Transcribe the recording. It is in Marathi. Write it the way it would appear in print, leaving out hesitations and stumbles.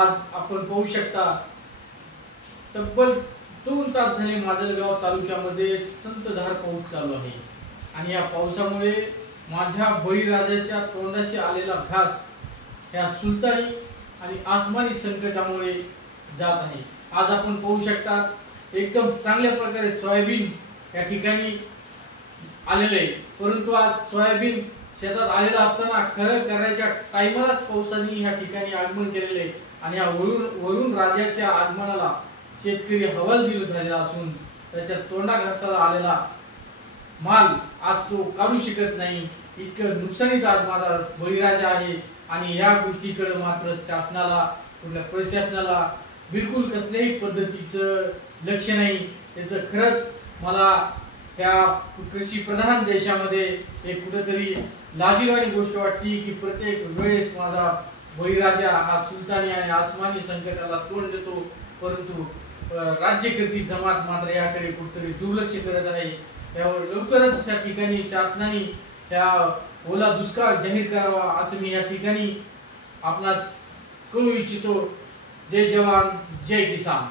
आज आपण पाहू शकता तब्बल 2 तास झाले माजलगाव तालुक्यामध्ये संततधार पाऊस चालू आहे आणि या पावसामुळे माझ्या बळीराजाच्या तोंडाशी आलेला घास या सुलतानी आणि आसमानी संकटामुळे जात आहे। आज आपण पाहू शकता एकदम चांगल्या प्रकारे सोयाबीन या ठिकाणी आलेले, परंतु आज सोयाबीन शेतात आलेला असताना खरं करायच्या टाइमलाच पावसाने या ठिकाणी आगमन केलेले आणि या वरून राजाच्या आगमनाला शेतकरी हवालदिल झालेला असून त्याच्या तोंडाघासाला आलेला माल आज तो काढू शकत नाही। इतकं नुकसानीत आज माझा बळीराजा आहे आणि या गोष्टीकडे मात्र शासनाला कुठल्या प्रशासनाला बिलकुल कसल्याही पद्धतीचं लक्ष नाही। त्याचं खरंच मला त्या कृषी प्रधान देशामध्ये एक कुठेतरी लाजिरवाणी गोष्ट वाटली की प्रत्येक वेळेस माझा बळीराजा हा सुलतानी आणि आसमानी संकटाला तोंड देतो, परंतु राज्यकर्ती जमात मात्र याकडे कुठेतरी दुर्लक्ष करत आहे। त्यावर लवकरच या ठिकाणी शासनाने त्या ओला दुष्काळ जाहीर करावा असं मी या ठिकाणी आपणास कळवू इच्छितो। जय जवान जय किसान।